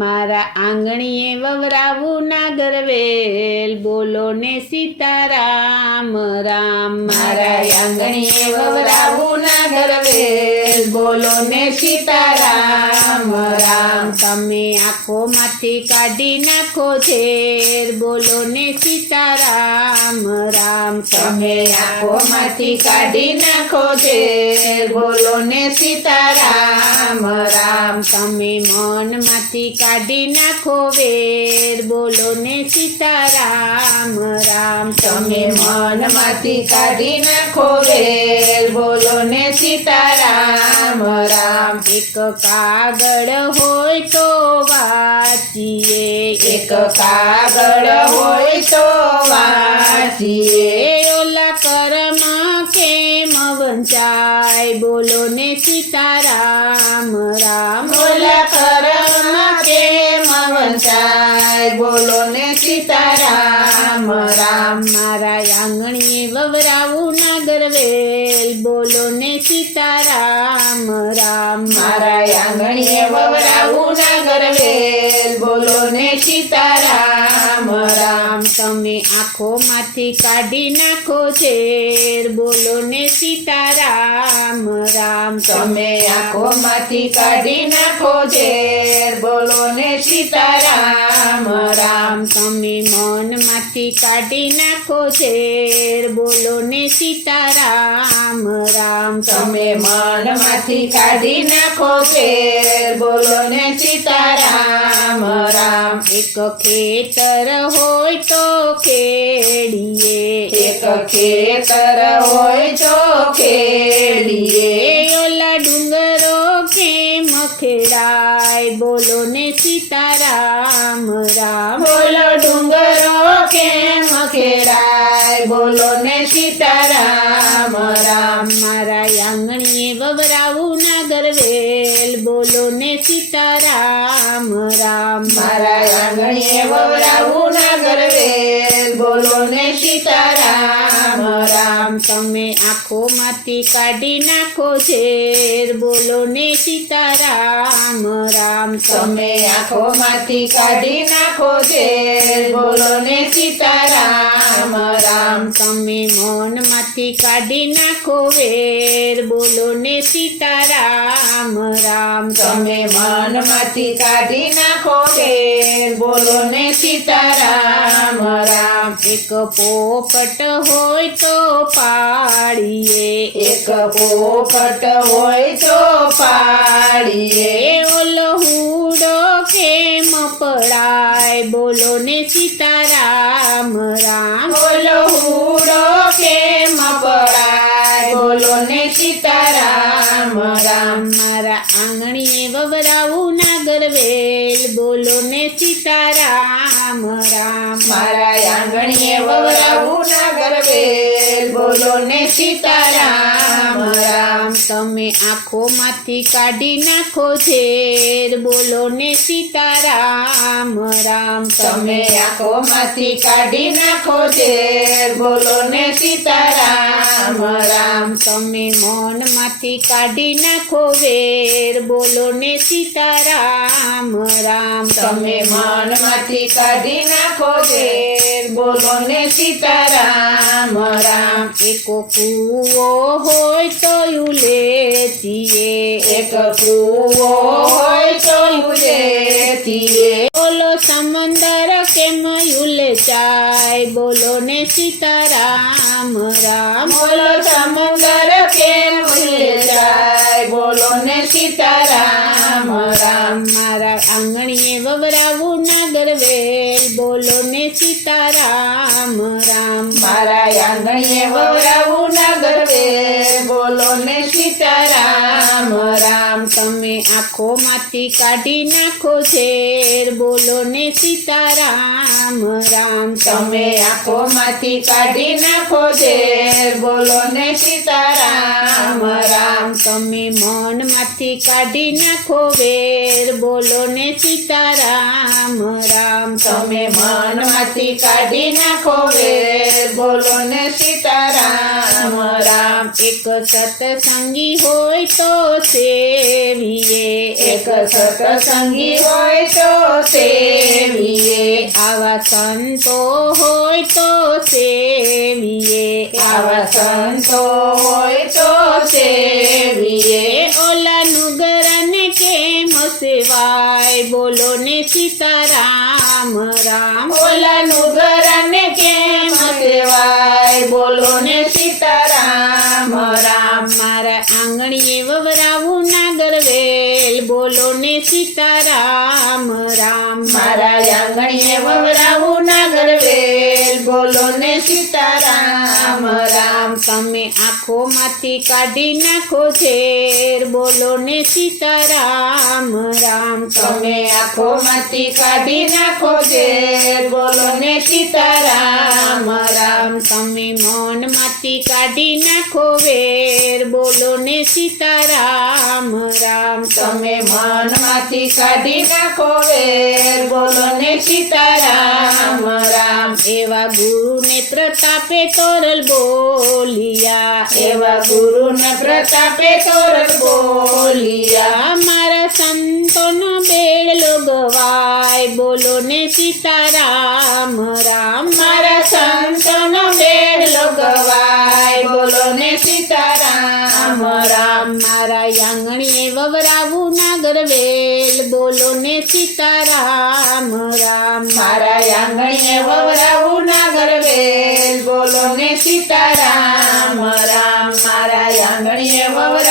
મારા આંગણીએ વવરાવું નાગરવેલ, બોલો ને સીતારામ રામ. મારા આંગણીએ વવરાવું નાગરવેલ, બોલો ને સીતારામ રામ. તમે આંખોમાંથી કાઢી નાખો ઝેર, બોલો ને સીતારામ રામ. તમે આંખોમાંથી કાઢી નાખો ઝેર, બોલો ને સીતારામ રામ. તમે મનમાંથી કાઢી નાખો વેર, બોલો ને સીતારામ રામ. તમે મનમાંથી કાઢી નાખો વેર, બોલો ને સીતારામ રામ. એક કાગળ હોય તો વાંચીએ, એક કાગળ હોય તો વાંચીએ, ઓલા કરમાં કેમ વંચાય, બોલો ને સીતારામ રામ. ઓલા કરમાં કેમ વંચાય, બોલો ને સીતારામ રામ. મારા આંગણીએ વવરાવું નાગરવેલ, બોલો ને સીતારામ રામ. મારા આંગણીએ વવરાવું નાગરવેલ, બોલો ને સીતારામ રામ. તમે આંખોમાંથી કાઢી નાખો ઝેર, બોલો ને સીતારામ રામ. તમે આંખોમાંથી કાઢી નાખો ઝેર, બોલો ને સીતારામ રામ. તમે મનમાંથી કાઢી નાખો ઝેર, બોલો ને સીતારામ રામ. તમે મનમાંથી કાઢી નાખો ઝેર, બોલો ને સીતારામ રામ. એક ખેતર હોય તો ખેડીએ, એક ખેતર હોય તો ખેડીએ, ઓલા ડુંગરો કેમ ખેડાય, બોલો ને સીતારામ રામ. બોલો ડુંગરો કેમ ખેડાય, બોલો ને સીતારામ રામ. મારા આંગણીએ વવરાવું નાગરવેલ, બોલો ને સીતારામ રામ. મારા આંગણીએ વવરાવું નાગરવેલ, બોલો ને સીતારામ રામ. તમે આંખોમાંથી કાઢી નાખો ઝેર, બોલો ને સીતારામ રામ. તમે આંખોમાંથી કાઢી નાખો ઝેર, બોલો ને સીતારામ રામ. તમે મનમાંથી કાઢી નાખો વેર, બોલો ને સીતારામ રામ. તમે મનમાંથી કાઢી નાખો ઝેર, બોલો ને સીતારામ રામ. એક પોપટ હોય તો પાડીએ, એક પોપટ હોય તો પાડીએ, ઓલો હુડો કેમ પડાય, બોલો ને સીતારામ રામ. બોલો હુડો કેમ પડાય, બોલો ને સીતારામ રામ. મારા આંગણીએ વવરાવું નાગરવેલ, બોલો ને સીતારામ રામ. મારા આંગણીએ વવરાવું નાગરવેલ, બોલો ને સીતારામ રામ. તમે આંખોમાંથી કાઢી નાખો ઝેર, બોલો ને સીતારામ રામ. તમે આંખોમાંથી કાઢી નાખો ઝેર, બોલો ને સીતારામ રામ. તમે મનમાંથી કાઢી નાખો વેર, બોલો ને સીતારામ રામ. તમે મનમાંથી કાઢી નાખો ઝેર, બોલો ને સીતારામ રામ. એક કૂવો હોય તો ઉલેચીએ, એક કૂવો હોય તો ઉલેચીએ, બોલો સમંદર કેમ ઉલેચાય, બોલો ને સીતારામ રામ. બોલો સમંદર કેમ ઉલેચાય, બોલો ને સીતારામ રામ. મારા આંગણીએ વવરાવું નાગરવેલ, બોલો ને સીતારામ રામ. મારા આંગણીએ વવરાવું નાગરવેલ, બોલો ને સીતારામ રામ. તમે આંખોમાંથી કાઢી નાખો ઝેર, બોલો ને સીતારામ રામ. તમે આંખોમાંથી કાઢી નાખો ઝેર, બોલો ને સીતારામ રામ. તમે મનમાંથી કાઢી નાખો વેર, બોલો ને સીતારામ રામ. તમે મનમાંથી કાઢી નાખો વેર, બોલો ને સીતારામ રામ. એક એક સત્સંગી હોય તો સેવીએ એક સત્સંગી હોય તો સેવીએ આવા સંતો હોય તો સેવીએ આવા સંતો હોય તો સેવીએ ઓલાનું ગરન કેમ સેવાય બોલો ને સીતારામ રામ ઓલાનું ઘરને કેમ સેવાય બોલો ને સીતારામ રામ મારા આંગણીએ વવરાવું નાગરવેલ બોલો ને સીતારામ રામ મારા આંગણીએ વવરાવું નાગરવેલ બોલો ને સીતારામ રામ તમે આંખોમાંથી કાઢી નાખો ઝેર બોલો ને સીતારામ રામ તમે આંખોમાંથી કાઢી નાખો ઝેર બોલો ને સીતારામ રામ તમે મનમાંથી કાઢી નાખો વેર બોલો ને સીતારામ રામ તમે મનમાંથી કાઢી નાખો વેર બોલો ને સીતારામ રામ એવા ગુરુને પ્રતાપે તોરલ બોલિયા એવા ગુરુને પ્રતાપે તોરલ બોલિયા મારા સંતોનો બેડલો ગવાય બોલો ને સીતારામ રામ મારા સંતોનો બેડલો ગવાય બોલો ને સીતારામ રામ મારા આંગણીએ વવરાવું નાગરવેલ બોલો ને સીતારામ રામ મારા આંગણીએ વવરાવું નાગરવેલ બોલો ને સીતારામ રામ મારા આંગણીએ વવરાવું